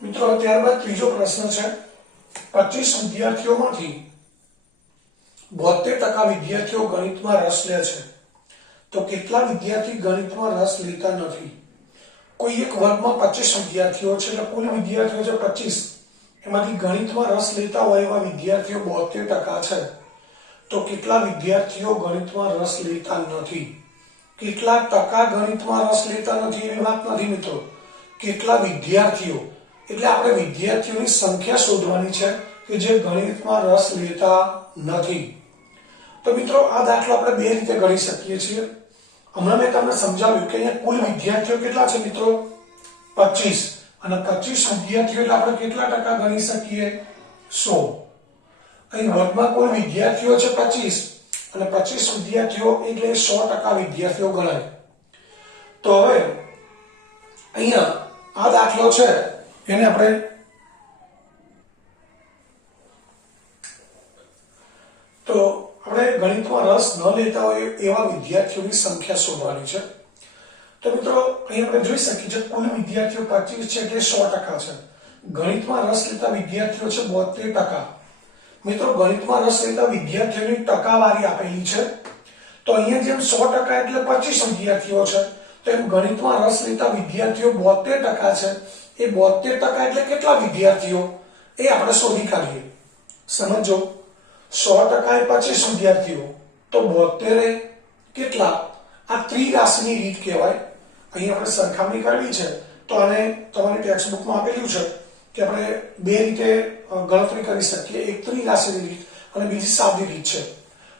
મિત્રો ત્યારબાદ ત્રીજો પ્રશ્ન છે 25 વિદ્યાર્થીઓમાંથી 72% વિદ્યાર્થીઓ ગણિતમાં રસ લે છે તો કેટલા વિદ્યાર્થી ગણિતમાં રસ લેતા નથી? કોઈ એક વર્ગમાં 25 વિદ્યાર્થીઓ છે એટલે કુલ વિદ્યાર્થીઓ છે 25, એમાંથી ગણિતમાં રસ લેતા હોય એવા વિદ્યાર્થીઓ 72% છે તો કેટલા વિદ્યાર્થીઓ ગણિતમાં રસ લેતા નથી? કેટલા ટકા ગણિતમાં રસ લેતા નથી એવી વાત નથી મિત્રો, કેટલા વિદ્યાર્થીઓ, એટલે આપણે વિદ્યાર્થીઓની સંખ્યા શોધવાની છે કે જે ગણિતમાં રસ લેતા નથી. તો મિત્રો આ દાખલો આપણે બે રીતે ગણી શકીએ છીએ. હમણાં મેં તમને સમજાવ્યું કે અહીંયા કુલ વિદ્યાર્થીઓ કેટલા છે મિત્રો? 25, અને 25 વિદ્યાર્થીઓ એટલે આપણે કેટલા ટકા ગણી શકીએ? 100. અહીં વર્ગમાં કુલ વિદ્યાર્થીઓ છે 25 અને 25 વિદ્યાર્થીઓ એટલે 100% વિદ્યાર્થીઓ ગણાય. તો હવે અહીંયા આ દાખલો છે એને આપણે ગણિતમાં રસ ન લેતા હોય એવા વિદ્યાર્થીઓની સંખ્યા શોધવાની છે. તો મિત્રો અહીં આપણે જોઈ શકીએ છીએ કુલ વિદ્યાર્થીઓ 25 છે એટલે 100% છે. ગણિતમાં રસ લેતા વિદ્યાર્થીઓ છે 72%. મિત્રો ગણિતમાં રસ લેતા વિદ્યાર્થીઓની ટકાવારી આપેલી છે. તો અહીંયા જેમ 100% એટલે 25 વિદ્યાર્થીઓ છે તો એમ ગણિતમાં રસ લેતા વિદ્યાર્થીઓ 72% છે. એ 72% એટલે કેટલા વિદ્યાર્થીઓ એ આપણે શોધી કાઢીએ. સમજો 100% એ 25 વિદ્યાર્થીઓ તો 72 કેટલા? આ ત્રિરાશિની રીત કહેવાય. અહીં આપણે સરખામણી કરવી છે તો આને તમારી ટેક્સ્ટ બુકમાં આપેલું છે કે આપણે બે રીતે ગણતરી કરી શકીએ, એક ત્રિરાશિની રીત અને બીજી સાદી રીત છે.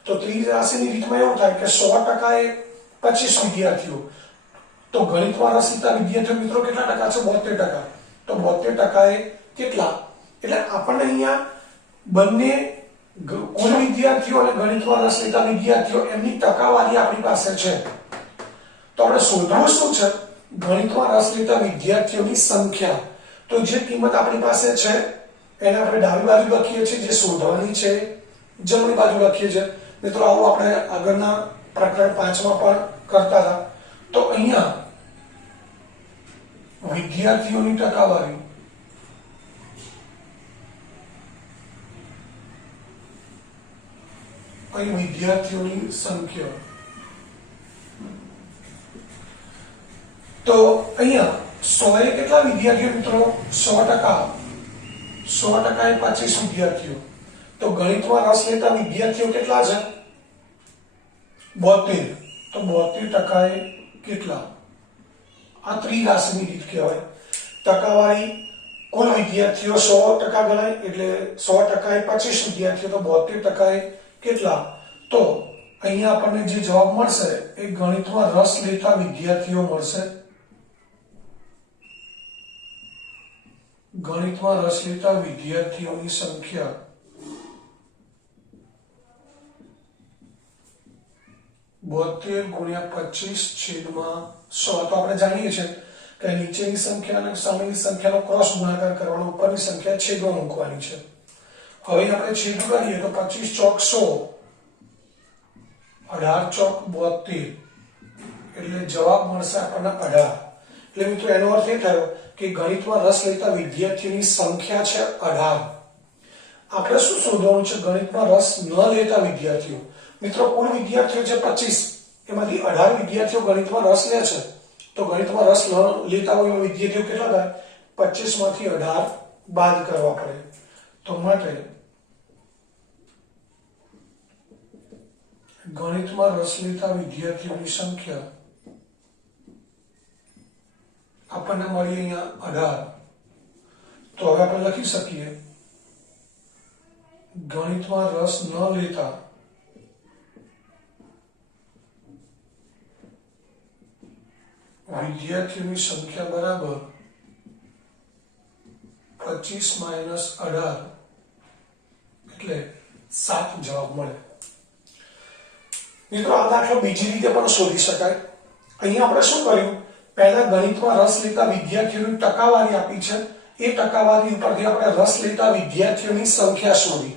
તો ત્રિરાશિની રીતમાં એવું થાય કે 100% એ 25 વિદ્યાર્થીઓ તો ગણિતમાં રસ લેતા વિદ્યાર્થીઓ મિત્રો કેટલા ટકા છે? 72%. તો 72% એ કેટલા? એટલે આપણને અહીંયા બંને કુલ વિદ્યાર્થીઓ અને ગણિતમાં રસ લેતા વિદ્યાર્થીઓ એમની ટકાવારી આપણી પાસે છે. તો આપણે શોધવું શું છે? ગણિતમાં રસ લેતા વિદ્યાર્થીઓની સંખ્યા. તો જે કિંમત આપણી પાસે છે એને આપણે ડાબી બાજુ લખીએ છીએ, જે શોધવાની છે જમણી બાજુ લખીએ છીએ. મિત્રો આવું આપણે આગળના પ્રકરણ 5માં પણ કરતા હતા. તો અહીંયા વિદ્યાર્થીઓની ટકાવારી અહીં વિદ્યાર્થીઓની સંખ્યા. તો અહીંયા 100 એ કેટલા વિદ્યાર્થીઓ મિત્રો? 100%. 100% એ 25 વિદ્યાર્થીઓ. તો ગણિતમાં રસ લેતા વિદ્યાર્થીઓ કેટલા છે? 72. તો 72% એ કેટલા? આ ત્રિરાશિની રીત કહેવાય. ટકાવારી કુલ વિદ્યાર્થીઓ 100% ગણાય એટલે 100% એ 25 વિદ્યાર્થીઓ તો 72% એ કેટલા? તો અહીંયા આપણને જે જવાબ મળશે એ ગણિતમાં રસ લેતા વિદ્યાર્થીઓ મળશે. ગણિતમાં રસ લેતા વિદ્યાર્થીઓની સંખ્યા 72 ગુણ્યા 25/100. તો આપણે જાણીએ છીએ કે નીચેની સંખ્યા અને સામેની સંખ્યાનો ક્રોસ ગુણાકાર કરવાનો, ઉપરની સંખ્યા છેદમાં મૂકવાની છે. હવે આપણે છેદ કરીએ તો 25 ચોક 100, 18 ચોક 72 એટલે જવાબ મળશે આપણને 18. એટલે મિત્રો એનો અર્થ એ થયો કે ગણિતમાં રસ લેતા વિદ્યાર્થીઓની સંખ્યા છે 18. આપણે શું શોધવાનું છે? ગણિતમાં રસ ન લેતા વિદ્યાર્થીઓ. મિત્રો કુલ વિદ્યાર્થીઓ છે 25, એમાંથી 18 વિદ્યાર્થીઓ ગણિતમાં રસ લે છે. તો ગણિતમાં રસ ન લેતા હોય એવા વિદ્યાર્થીઓ કેટલા થાય? 25 માંથી 18 બાદ કરવા પડે. તો માટે ગણિતમાં રસ લેતા વિદ્યાર્થીઓની સંખ્યા આપણને મળી અહીંયા 18. તો હવે આપણે લખી શકીએ ગણિતમાં રસ ન લેતા વિદ્યાર્થીઓની સંખ્યા બરાબર 25 - 18 એટલે 7 જવાબ મળે. મિત્રો આ દાખલો બીજી રીતે પણ શોધી શકાય. અહીંયા આપણે શું કર્યું? પહેલા ગણિતમાં રસ લેતા વિદ્યાર્થીઓની ટકાવારી આપી છે, એ ટકાવારી ઉપરથી આપણે રસ લેતા વિદ્યાર્થીઓની સંખ્યા શોધી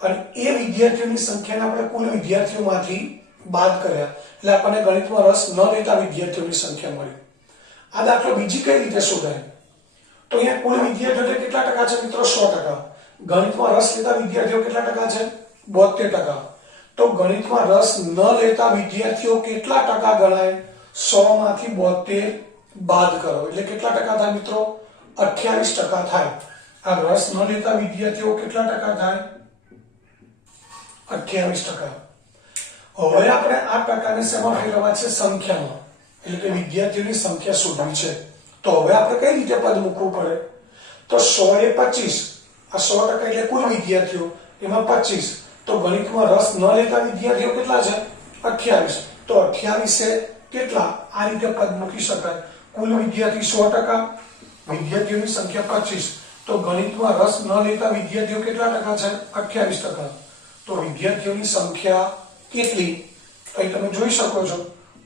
અને એ વિદ્યાર્થીઓની સંખ્યાને આપણે કુલ વિદ્યાર્થીઓમાંથી બાદ કર્યા એટલે આપણને ગણિતમાં રસ ન લેતા વિદ્યાર્થીઓની સંખ્યા મળી. આ દાખલો બીજી કઈ રીતે શોધાય? તો અહીંયા કુલ વિદ્યાર્થીઓ કેટલા ટકા છે મિત્રો? 100%. ગણિતમાં રસ લેતા વિદ્યાર્થીઓ કેટલા ટકા છે? 72%. તો ગણિતમાં રસ ન લેતા વિદ્યાર્થીઓ કેટલા ટકા ગણાય? 100 માંથી 72 બાદ કરો એટલે કેટલા ટકા થાય મિત્રો? 28% થાય. આ રસ ન લેતા વિદ્યાર્થીઓ કેટલા ટકા થાય? 28%. હવે આપણે આ ટકાને શેમાં ફેરવવા છે? સંખ્યામાં. એટલે કે વિદ્યાર્થીઓની સંખ્યા શોધવી છે. તો હવે આપણે કઈ રીતે પદ મૂકવું પડે? તો 100 એ 25. આ 100% એટલે કુલ વિદ્યાર્થીઓ, એમાં 25. તો ગણિતમાં રસ ન લેતા વિદ્યાર્થીઓ કેટલા છે? 28. તો 28 એ કેટલા? આ રીતે પદ મૂકી શકાય. કુલ વિદ્યાર્થી 100%, વિદ્યાર્થીઓની સંખ્યા 25. તો ગણિતમાં રસ ન લેતા વિદ્યાર્થીઓ કેટલા ટકા છે? 28%. તો વિદ્યાર્થીઓની સંખ્યા કેટલી? અહીં તમે જોઈ શકો છો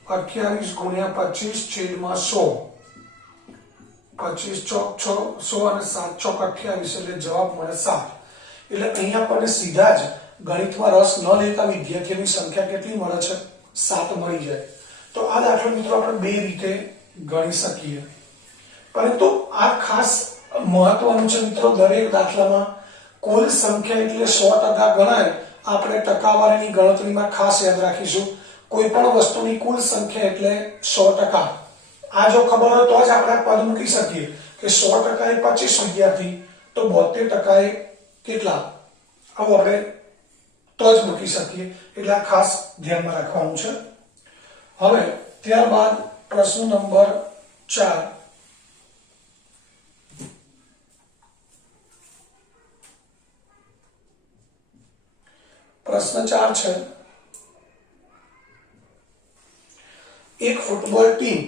28 ગુણ્યા 25 છેદમાં 100. 25 ચોક 100 અને 7 ચોક 28 એટલે જવાબ મળે 7. એટલે અહીંયા આપણને સીધા જ ગણિતમાં રસ ન લેતા વિદ્યાર્થીઓની સંખ્યા કેટલી મળે છે? 7 મળી જાય. તો આ દાખલો મિત્રો આપણે બે રીતે ગણી શકીએ. પરંતુ આ ખાસ મહત્વનું છે મિત્રો, દરેક દાખલામાં કુલ સંખ્યા એટલે 100% ગણાય. આપણે ટકાવારીની ગણતરીમાં ખાસ યાદ રાખીશું, કોઈ પણ વસ્તુની કુલ સંખ્યા એટલે 100%. આ જો ખબર હોય તો જ આપણે પદ મૂકી શકીએ કે 100% એ 25 વિદ્યાર્થી, તો 72% એ કેટલા? આવું આપણે તો જ મૂકી શકીએ. એટલે આ ખાસ ધ્યાનમાં રાખવાનું છે. હવે ત્યારબાદ પ્રશ્ન નંબર 4. પ્રશ્ન 4 છે, એક ફૂટબોલ ટીમ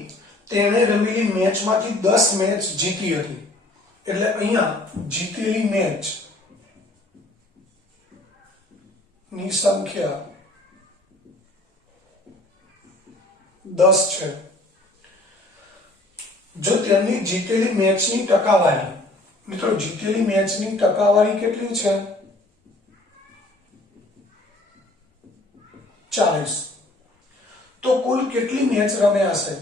તેણે રમેલી મેચમાંથી 10 મેચ જીતી હતી. એટલે અહીંયા જીતેલી મેચ ની સંખ્યા 10 છે. જો તેમની જીતેલી મેચની ટકાવારી, મિત્રો જીતેલી મેચની ટકાવારી કેટલી છે? 40. તો કુલ કેટલી મેચ રમ્યા હશે?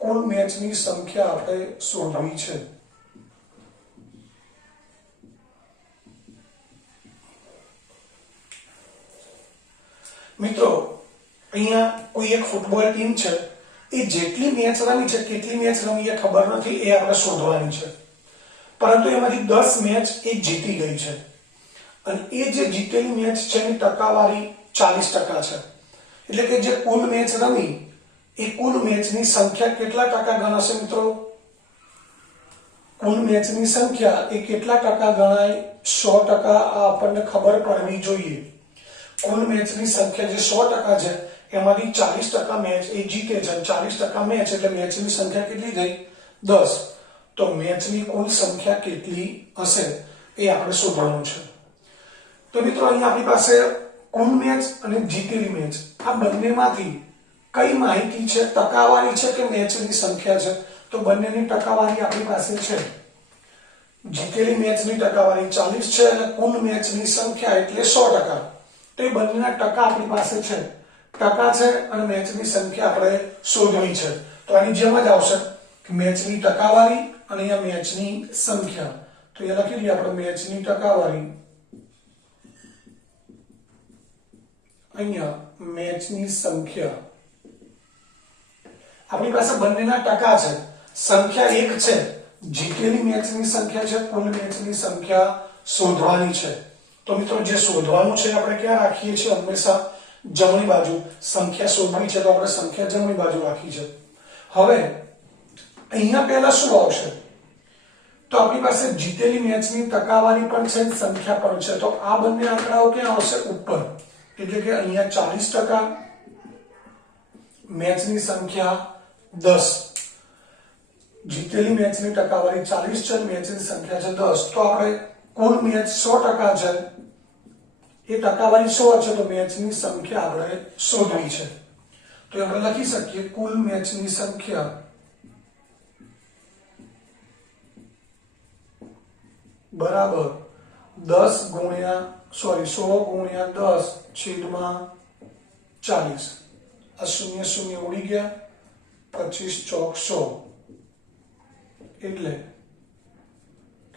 કુલ મેચની સંખ્યા આપણે શોધવી છે. મિત્રો અહીંયા કોઈ એક ફૂટબોલ ટીમ છે, એ જેટલી મેચ રમી છે, કેટલી મેચ રમી એ ખબર નથી, એ આપણે શોધવાની છે. પરંતુ એમાંથી 10 મેચ એ જીતી ગઈ છે અને એ જે જીતેલી મેચ છે એની ટકાવારી 40% છે. એટલે કે જે કુલ મેચ રમી એ કુલ મેચની સંખ્યા કેટલા ટકા ગણાશે મિત્રો? કુલ મેચની સંખ્યા એ કેટલા ટકા ગણાય? 100%. આ આપણને ખબર પડવી જોઈએ. કુલ મેચની સંખ્યા જે 100% છે એમાંથી 40% મેચ એ જીતે છે. 40% મેચ એટલે મેચની સંખ્યા કેટલી થઈ? 10. તો મેચની કુલ સંખ્યા કેટલી હશે એ આપણે શોધવાનું છે. તો મિત્રો અહીંયા આપણી પાસે કુલ મેચ અને જીતેલી મેચ, આ બંનેમાંથી કઈ માહિતી છે? ટકાવારી છે કે મેચની સંખ્યા છે? તો બંનેની ટકાવારી આપણી પાસે છે. જીતેલી મેચની ટકાવારી 40 છે અને કુલ મેચની સંખ્યા એટલે 100%. તો એ બંનેના ટકા આપણી પાસે છે. ટકા છે અને મેચની સંખ્યા આપણે શોધવી છે. તો આની જેમ જ આવશે કે મેચની ટકાવારી અને અહીંયા મેચની સંખ્યા. તો એ લખી દઈએ આપણે મેચની ટકાવારી, અહીંયા મેચની સંખ્યા. આપણી પાસે બંનેના ટકા છે, સંખ્યા એક છે, જીતેલી મેચની સંખ્યા છે, કુલ મેચની સંખ્યા શોધવાની છે. તો મિત્રો જે શોધવાનું છે આપણે ક્યાં રાખીએ છીએ? હંમેશા જમણી બાજુ. સંખ્યા શોધવી છે તો આપણે સંખ્યા જમણી બાજુ રાખી છે. હવે અહીંયા પહેલા શું આવશે? તો આપણી પાસે જીતેલી મેચની ટકાવારી પણ છે, સંખ્યા પણ છે. તો આ બંને આંકડાઓ ક્યાં આવશે? ઉપર. એટલે કે અહીંયા 40%, મેચની સંખ્યા 10. જીતેલી મેચની ટકાવારી 40 છે, મેચની સંખ્યા છે 10. તો આપણે કુલ મેચ 100% છે, એ ટકાવારી 100 છે, તો મેચની સંખ્યા આપણે શોધવી છે. તો આપણે લખી શકીએ કુલ મેચની સંખ્યા બરાબર 100 ગુણ્યા 10 છેદમાં 40. આ 0 0 ઉડી ગયા, 25 ચોક 100 એટલે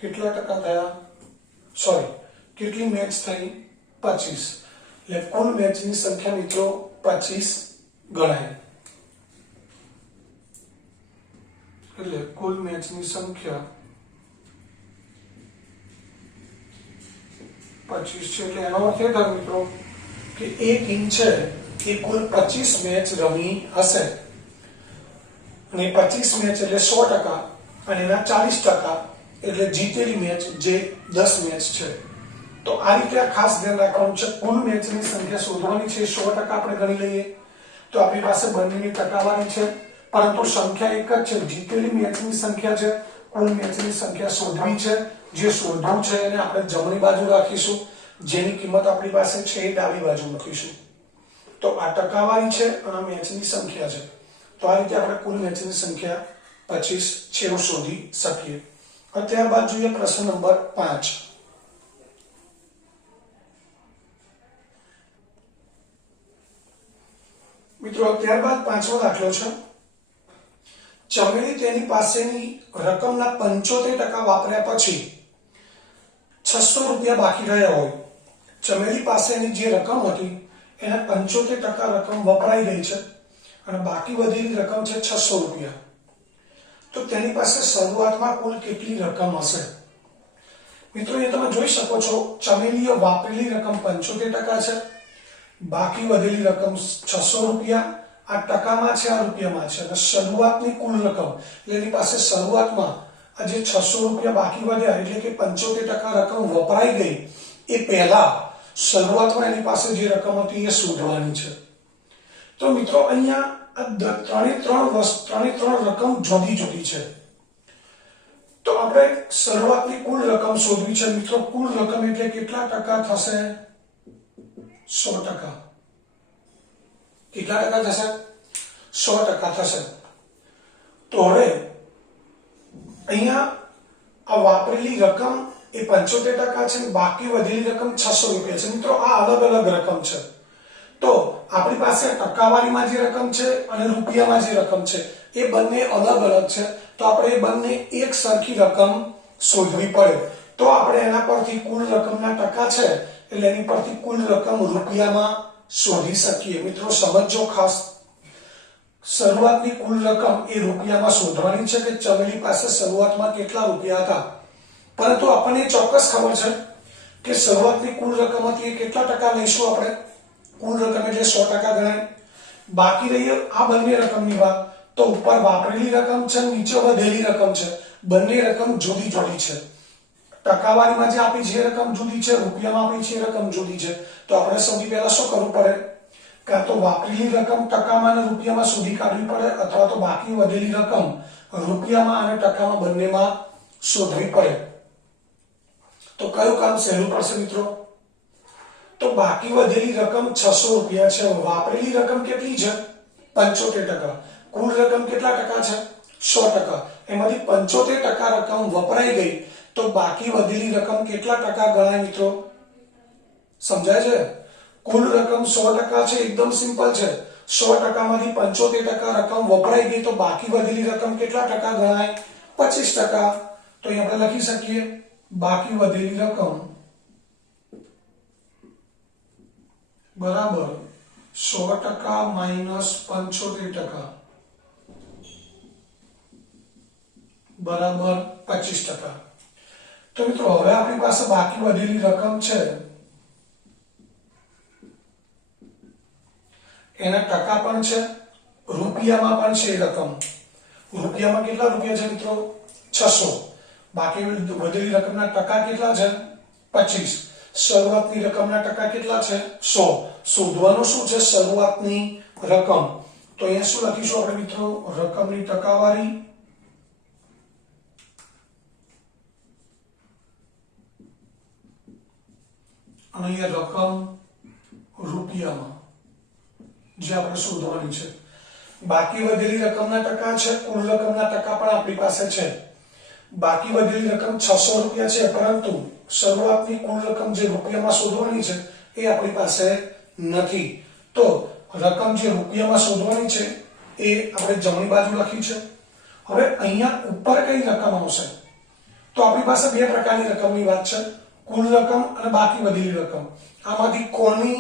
કેટલા ટકા થયા? સોરી, કેટલી મેચ થઈ? 25. એટલે કુલ મેચની સંખ્યા મિત્રો 25 ગણાય. એટલે કુલ મેચની સંખ્યા 25 છે. એટલે એનો અર્થ એ થાય મિત્રો કે એક ટીમ છે એ કુલ 25 મેચ રમી હશે અને 25 મેચ એટલે 100% અને એના 40% એટલે જીતેલી મેચ જે 10 મેચ છે. તો આ રીતે આ ખાસ ધ્યાન રાખવાનું છે. કુલ મેચની સંખ્યા શોધવાની છે. 100% આપણે ગણી લઈએ તો આપણી પાસે બંનેની ટકાવારી છે, પરંતુ સંખ્યા એક જ છે. જીતેલી મેચની સંખ્યા છે, કુલ મેચની સંખ્યા શોધવી છે. જે શોધવું છે એને આપણે જમણી બાજુ રાખીશું, જેની કિંમત આપણી પાસે છે એ ડાબી બાજુ મૂકીશું. તો આ ટકાવારી છે અને મેચની સંખ્યા છે. તો આ રીતે આપણે કુલ મેચની સંખ્યા 25 છે એવું શોધી શકીએ. ત્યારબાદ જોઈએ પ્રશ્ન નંબર 5. મિત્રો ત્યારબાદ પાંચમો દાખલો છે. ચમેલી તેની પાસેની રકમના 75% વાપર્યા પછી 600 રૂપિયા બાકી રહ્યા હોય. ચમેલી પાસેની જે રકમ હતી એના 75% રકમ વપરાઈ ગઈ છે અને બાકી વધેલી રકમ છે 600 રૂપિયા. તો તેની પાસે શરૂઆતમાં કુલ કેટલી રકમ હશે? મિત્રો એ તમે જોઈ શકો છો, ચમેલીએ વાપરેલી રકમ 75% છે, બાકી વધેલી રકમ 600 રૂપિયા. આ ટકામાં છે, આ રૂપિયામાં છે. અને શરૂઆતની કુલ રકમ એટલે એની પાસે શરૂઆતમાં આ જે 600 રૂપિયા બાકી વધ્યા એટલે કે 75% રકમ વપરાઈ ગઈ એ પહેલા શરૂઆતમાં એની પાસે જે રકમ હતી એ શોધવાની છે. તો મિત્રો અહીંયા ત્રણે ત્રણ રકમ જુદી જુદી છે. તો આપણે શરૂઆતની કુલ રકમ શોધવી છે. મિત્રો કુલ રકમ એટલે કેટલા ટકા થશે? 100%. કેટલા ટકા થશે? 100% થશે. તો હવે અહીંયા આ વાપરેલી રકમ એ 75% છે, બાકી વધેલી રકમ 600 રૂપિયા છે. મિત્રો આ અલગ અલગ રકમ છે. તો આપણી પાસે ટકાવારીમાં જે રકમ છે અને રૂપિયામાં જે રકમ છે એ બંને અલગ અલગ છે. તો આપણે એ બંને એક સરખી રકમ શોધવી પડે. તો આપણે એના પરથી કુલ રકમના ટકા છે એટલે એની પરથી કુલ રકમ રૂપિયામાં શોધી શકીએ. મિત્રો સમજો ખાસ, શરૂઆતની કુલ રકમ એ રૂપિયામાં શોધવાની છે કે ચમેલી પાસે શરૂઆતમાં કેટલા રૂપિયા હતા. પરંતુ આપણને ચોક્કસ ખબર છે કે શરૂઆતની કુલ રકમ હતી એ કેટલા ટકા લઈશું આપણે? કુલ રકમ એટલે 100% ગણાય. બાકી રહી આ બંને રકમની વાત, તો ઉપર વાપરેલી રકમ છે, નીચે વધેલી રકમ છે. બંને રકમ જુદી જુદી છે. ટકાવારીમાં જે આપી છે રકમ જુદી છે, રૂપિયામાં આપી છે રકમ જુદી છે. તો આપણે સૌથી પહેલા શું કરવું પડે? કાં તો વાપરેલી રકમ ટકામાં અને રૂપિયામાં શોધી કાઢવી પડે, અથવા તો બાકી વધેલી રકમ રૂપિયામાં અને ટકામાં બંનેમાં શોધવી પડે. તો કયું કામ સહેલું પડશે મિત્રો? તો બાકી વધેલી રકમ 600 રૂપિયા છે. વાપરેલી રકમ કેટલી છે? 75%. કુલ રકમ કેટલા ટકા છે? 100%. એમાંથી 75% રકમ વપરાઈ ગઈ તો બાકી વધેલી રકમ કેટલા ટકા ગણાય મિત્રો? સમજાય છે? કુલ રકમ 100% છે, એકદમ સિમ્પલ છે. 100% માંથી 75% રકમ વપરાઈ ગઈ તો બાકી વધેલી રકમ કેટલા ટકા ગણાય? 25%. તો અહીં આપણે લખી શકીએ બાકી વધેલી રકમ બરાબર 100% માઈનસ 75% બરાબર 25%. તો મિત્રો હવે આપણી પાસે બાકી વધેલી રકમ છે એના ટકા પણ છે, રૂપિયામાં પણ છે. રકમ રૂપિયામાં કેટલા રૂપિયા છે મિત્રો? 600. બાકી વધેલી રકમના ટકા કેટલા છે? 25. શરૂઆતની રકમના ટકા કેટલા છે? 100. શોધવાનું શું છે? શરૂઆતની રકમ. તો અહીંયા શું લખીશું આપણે મિત્રો? રકમની ટકાવારી અને અહીંયા રકમ રૂપિયામાં જે આપણે શોધવાની છે. બાકી વધેલી રકમના ટકા છે, કુલ રકમના ટકા પણ આપણી પાસે છે. બાકી વધેલી રકમ 600 રૂપિયા છે, પરંતુ શરૂઆતની કુલ રકમ જે રૂપિયામાં શોધવાની છે એ આપણી પાસે નથી. તો રકમ જે રૂપિયામાં શોધવાની છે એ આપણે જમણી બાજુ લખી છે. હવે અહીંયા ઉપર કઈ રકમ આવશે? તો આપણી પાસે બે પ્રકારની રકમની વાત છે, કુલ રકમ અને બાકી વધેલી રકમ. આમાંથી કોની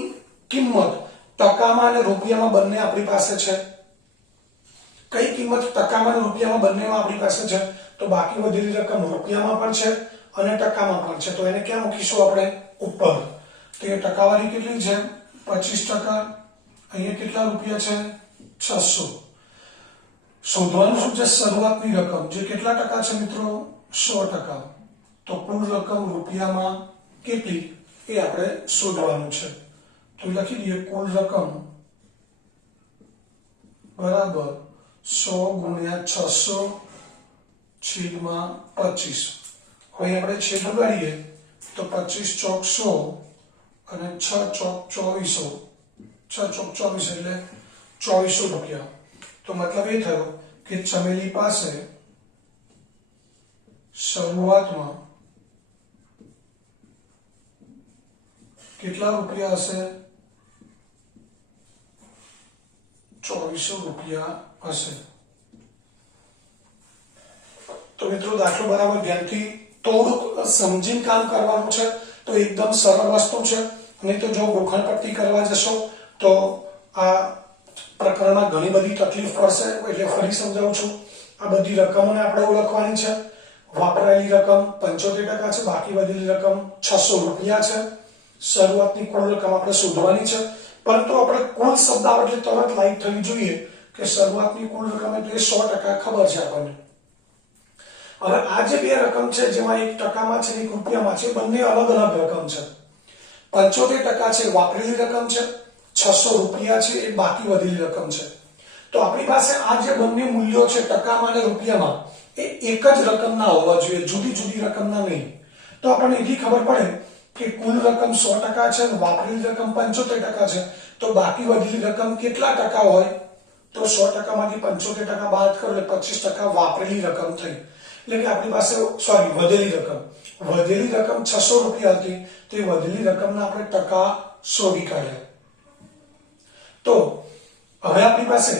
કિંમત ટકામાં અને રૂપિયામાં બંને આપણી પાસે છે? કઈ કિંમત ટકામાં અને રૂપિયામાં બંનેમાં આપણી પાસે છે? તો બાકી વધેલી રકમ રૂપિયામાં પણ છે અને ટકામાં પણ છે. તો એને ક્યાં મૂકીશું આપણે? ઉપર. તો એ ટકાવારી કેટલી છે? 25%. અહીંયા કેટલા રૂપિયા છે? 600. શોધવાનું શું છે? શરૂઆતની રકમ, જે કેટલા ટકા છે મિત્રો? 100%. તો કુલ રકમ રૂપિયામાં કેટલી એ આપણે શોધવાનું છે. તો લખી દઈએ કુલ રકમ બરાબર 100 ગુણ્યા 600 છેદમાં 25. હવે આપણે છેદ ઉડાડીએ તો 25 ચોક 100 અને 6 ચોક 2400. 6 ચોક 24 એટલે 2400 રૂપિયા. તો મતલબ એ થયો કે ચમેલી પાસે શરૂઆતમાં કેટલા રૂપિયા હશે? 2400 રૂપિયા હશે. તો મિત્રો દાખલો બરાબર ધ્યાનથી થોડુંક સમજીને કામ કરવાનું છે. તો એકદમ સરળ વસ્તુ છે. નહીં તો જો ગોખણ પટ્ટી કરવા જશો તો આ પ્રકરણમાં ઘણી બધી તકલીફ પડશે. એટલે ફરી સમજાવું છું. આ બધી રકમોને આપણે ઓળખવાની છે. વાપરાયેલી રકમ 75% છે, બાકી વધેલી રકમ 600 રૂપિયા છે. શરૂઆતની કુલ રકમ આપણે શોધવાની છે. પરંતુ આપણે કુલ શબ્દ આવે એટલે તરત લાઈટ થવી જોઈએ કે શરૂઆતની કુલ રકમ એટલે 100% ખબર છે આપણને. હવે આ જે બે રકમ છે, જેમાં 1% છે, 1 રૂપિયામાં છે, બંને અલગ અલગ રકમ છે. 75% છે વાપરેલી રકમ છે, 600 રૂપિયા છે એ બાકી વધેલી રકમ છે. તો આપણી પાસે આ જે બંને મૂલ્યો છે ટકામાં અને રૂપિયામાં એ એક જ રકમના હોવા જોઈએ, જુદી જુદી રકમના નહીં. તો આપણને એથી ખબર પડે કે કુલ રકમ 100% છે અને વાપરેલી રકમ 75% છે. તો બાકી વધેલી રકમ કેટલા ટકા હોય? તો 100% માંથી 75% બાદ કરો એટલે 25% વાપરેલી રકમ થઈ. એટલે કે આપણી પાસે વધેલી રકમ 600 રૂપિયા હતી. તે વધેલી રકમના આપણે ટકા શોધી કાઢ્યા. તો હવે આપણી પાસે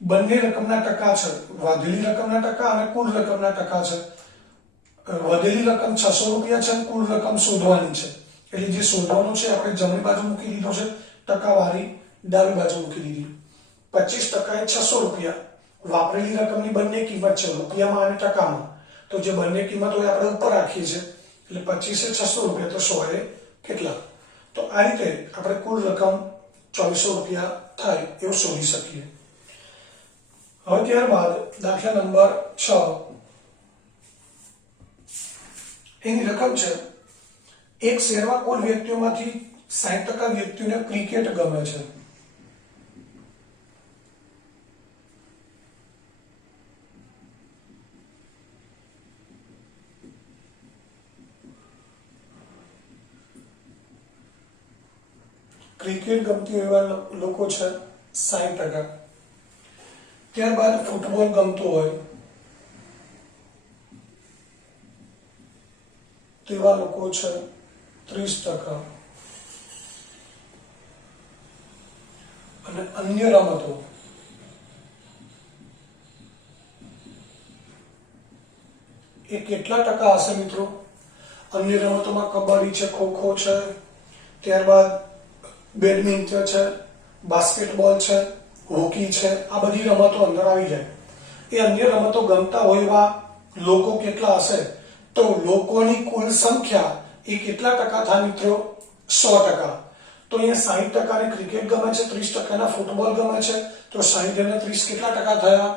બંને રકમના ટકા છે, વધેલી રકમના ટકા અને કુલ રકમના ટકા છે. વધેલી રકમ 600 રૂપિયા છે અને કુલ રકમ શોધવાની છે. એટલે જે શોધવાનું છે આપણે જમણી બાજુ મૂકી દીધું છે, ટકાવારી ડાબી બાજુ મૂકી દીધી. 25% એ 600 રૂપિયા. વાપરેલી રકમની બંને કિંમત છે, રૂપિયામાં અને ટકામાં. તો જે બંને કિંમત હોય આપણે ઉપર રાખીએ છીએ. એટલે 25 એ 600 રૂપિયા, તો 100 એ કેટલા? તો આ રીતે આપણે કુલ રકમ 2400 રૂપિયા થાય એવું શોધી શકીએ. હવે ત્યારબાદ દાખલા નંબર 6. એની રકમ છે, એક શહેરમાં કુલ વ્યક્તિઓમાંથી 60% વ્યક્તિઓને ક્રિકેટ ગમે છે. ક્રિકેટ ગમતી એવા લોકો છે 60%. ત્યારબાદ ફૂટબોલ ગમતો હોય તેવા લોકો છે 30%. અને અન્ય રમતો એ કેટલા ટકા હશે મિત્રો? અન્ય રમતોમાં કબડ્ડી છે, ખોખો છે, ત્યારબાદ બેડમિન્ટન છે, બાસ્કેટબોલ છે, હોકી છે. આ બધી રમતો અંદર આવી જાય. એ અન્ય રમતો ગમતા હોય એવા લોકો કેટલા હશે? તો લોકોની કુલ સંખ્યા એ કેટલા ટકા થાય મિત્રો? 100%. તો અહીંયા 60% ને ક્રિકેટ ગમે છે, 30% ના ફૂટબોલ ગમે છે. તો 60 અને 30 કેટલા ટકા થયા?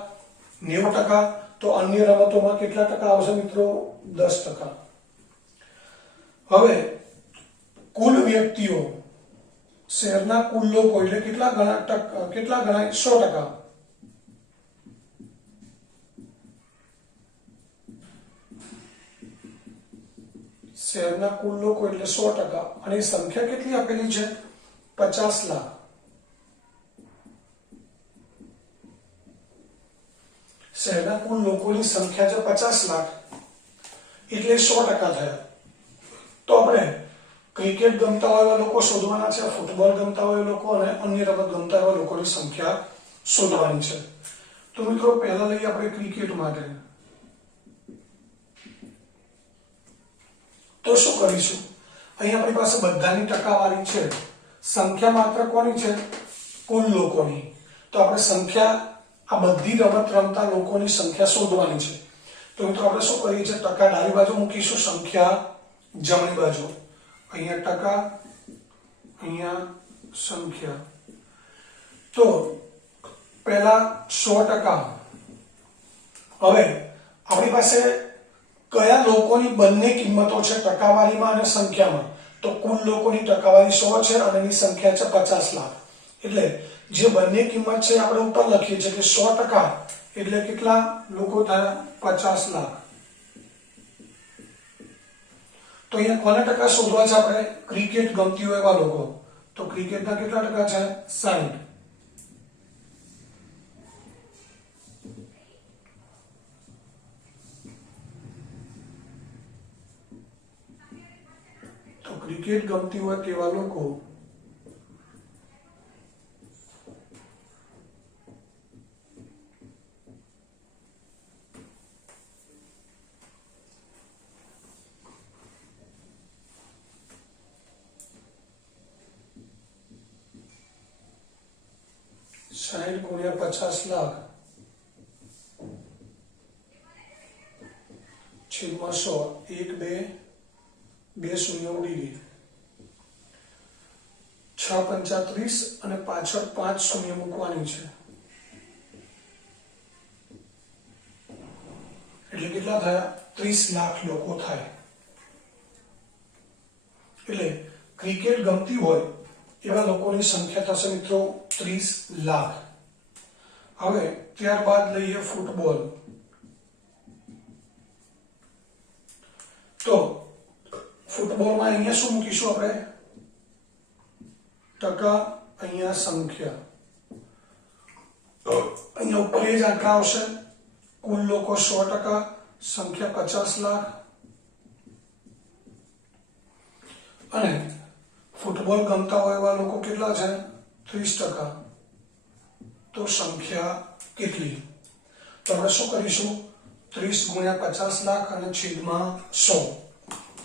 90%. તો અન્ય રમતોમાં કેટલા ટકા આવશે મિત્રો? 10%. હવે કુલ વ્યક્તિઓ, શહેરના કુલ લોકો એટલે કેટલા ગણાય? 100%. શહેરના કુલ લોકો એટલે 100%. અને સંખ્યા કેટલી આપેલી છે? 50 લાખ. શહેરના કુલ લોકોની સંખ્યા છે 50 લાખ એટલે 100% થયા. તો આપણે ક્રિકેટ ગમતા હોય એવા લોકો શોધવાના છે, ફૂટબોલ ગમતા હોય એવા લોકો અને અન્ય રમત ગમતા એવા લોકોની સંખ્યા શોધવાની છે. તો મિત્રો પહેલા લઈએ આપણે ક્રિકેટ માટે. તો શું કરીશું, અહીં આપણી પાસે બધાની ટકાવારી છે, સંખ્યા માત્ર કોની છે, કુલ લોકોની. તો આપણે સંખ્યા, આ બધી રમત રમતા લોકોની સંખ્યા શોધવાની છે. તો મિત્રો આપણે શું કરીએ છીએ, ટકા ડાબી બાજુ મૂકીશું, સંખ્યા જમણી બાજુ. અહીંયા ટકા, અહીંયા સંખ્યા. તો પહેલા 100%. હવે આપણી પાસે કયા લોકોની બંને કિંમતો છે, ટકાવારીમાં અને સંખ્યામાં. તો કુલ લોકોની ટકાવારી 100 છે અને એની સંખ્યા છે 50 લાખ. એટલે જે બંને કિંમત છે આપણે ઉપર લખીએ છીએ કે 100% એટલે કેટલા લોકો થયા, 50 લાખ. તો અહીંયા કોના ટકા શોધવા છે આપણે, ક્રિકેટ ગમતી હોય એવા લોકો. તો ક્રિકેટના કેટલા ટકા છે, 60. તો ક્રિકેટ ગમતી હોય તેવા લોકો × 50 લાખ છેદમાં 100. 1 2 શૂન્ય ઉડી ગઈ, 6 35 અને પાછળ 5 શૂન્ય મૂકવાની છે. એટલે કેટલા થયા, 30 લાખ લોકો થાય. એટલે ક્રિકેટ ગમતી હોય એવા લોકોની સંખ્યા થશે મિત્રો 30 લાખ. હવે ત્યારબાદ લઈએ ફૂટબોલ. તો ફૂટબોલમાં અહીંયા શું મૂકીશું આપણે, ટકા, અહીંયા સંખ્યા. અહીંયા ઉપર એ જ આંકડા આવશે, કુલ લોકો 100%, સંખ્યા 50 લાખ. અને ફૂટબોલ ગમતા હોય એવા લોકો કેટલા છે, 30%. તો સંખ્યા કેટલી, તો આપણે શું કરીશું, 30 × 50 લાખ અને છેદમાં 100.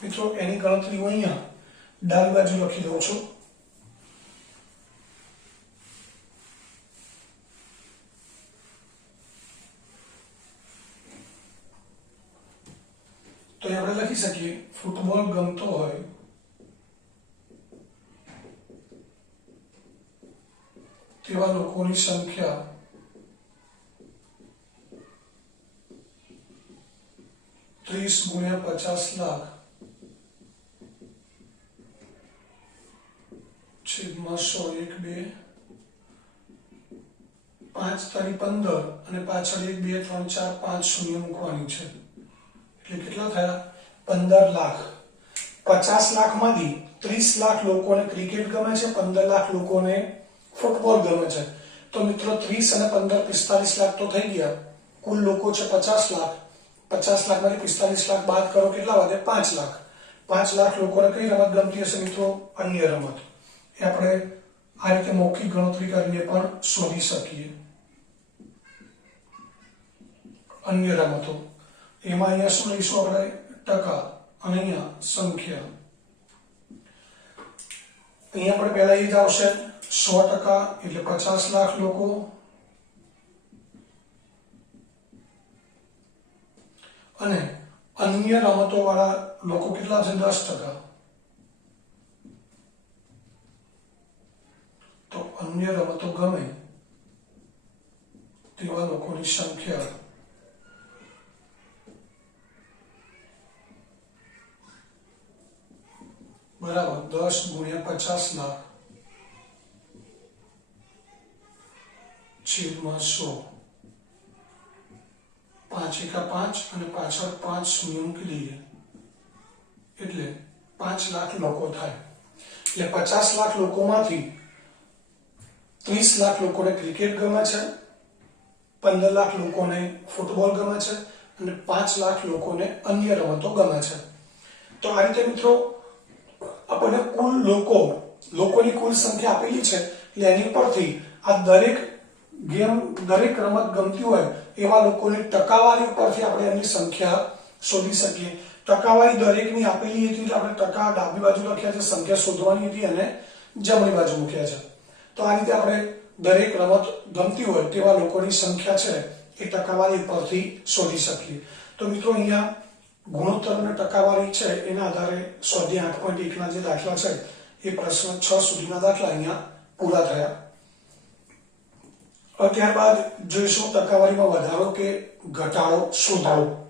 મિત્રો એની ગણતરી હું અહીંયા ડાબી બાજુ લખી દઉં છું. તો આપણે લખી શકીએ, ફૂટબોલ ગમતો હોય તેવા લોકોની સંખ્યા 30 × 50 લાખ છેદમાં 100. 1 2 5 તારી 15 અને પાછળ 1 2 3 4 5 શૂન્ય મૂકવાની છે. એટલે કેટલા થયા, 15 લાખ. 50 લાખમાંથી 30 લાખ લોકોને ક્રિકેટ ગમે છે, 15 લાખ લોકોને ફૂટબોલ ગમે છે. તો મિત્રો 30 અને 15 45 લાખ તો થઈ ગયા. કુલ લોકો છે 50 લાખ. 50 લાખમાંથી 45 લાખ બાદ કરો, કેટલા વધે, 5 લાખ. 5 લાખ લોકોને કઈ રમત ગમતી હશે મિત્રો, અન્ય રમત. એ આપણે આ રીતે મૌખિક ગણતરી કરીને પણ શોધી શકીએ. અન્ય રમતો, એમાં અહીંયા શું લઈશું આપણે, ટકા, અને અહીંયા સંખ્યા. અહીંયા આપણે પહેલા એ જ આવશે, 100% એટલે 50 લાખ લોકો. અને અન્ય રમતો વાળા લોકો કેટલા છે, 10%. તો અન્ય રમતો ગમે તેવા લોકોની સંખ્યા બરાબર 10 × 50 લાખ છેદમાં 100. 5 × 5 અને પાછળ 5 શૂન્ય મૂકી દઈએ એટલે 5 લાખ લોકો થાય. એટલે 50 લાખ લોકોમાંથી 30 લાખ લોકોને ક્રિકેટ ગમે છે, 15 લાખ લોકોને ફૂટબોલ ગમે છે અને 5 લાખ લોકોને અન્ય રમતો ગમે છે. તો આ રીતે મિત્રો આપણને કુલ લોકોની કુલ સંખ્યા આપેલી છે. એટલે એની પરથી આ દરેક ગેમ, દરેક રમત ગમતી હોય એવા લોકોની ટકાવારી પરથી આપણે એની સંખ્યા શોધી શકીએ. ટકાવારી દરેકની આપેલી હતી એટલે આપણે ટકા ડાબી બાજુ લખ્યા છે, સંખ્યા શોધવાની હતી અને જમણી બાજુ મૂક્યા છે. તો આ રીતે આપણે દરેક રમત ગમતી હોય તેવા લોકોની સંખ્યા છે એ ટકાવારી પરથી શોધી શકીએ. તો મિત્રો અહીંયા ગુણોત્તર અને ટકાવારી છે એના આધારે સ્વાધ્યાય 8.1 ના જે દાખલા છે એ પ્રશ્ન 6 સુધીના દાખલા અહીંયા પૂરા થયા. ત્યારબાદ જોઈશું ટકાવારીમાં વધારો કે ઘટાડો શોધો.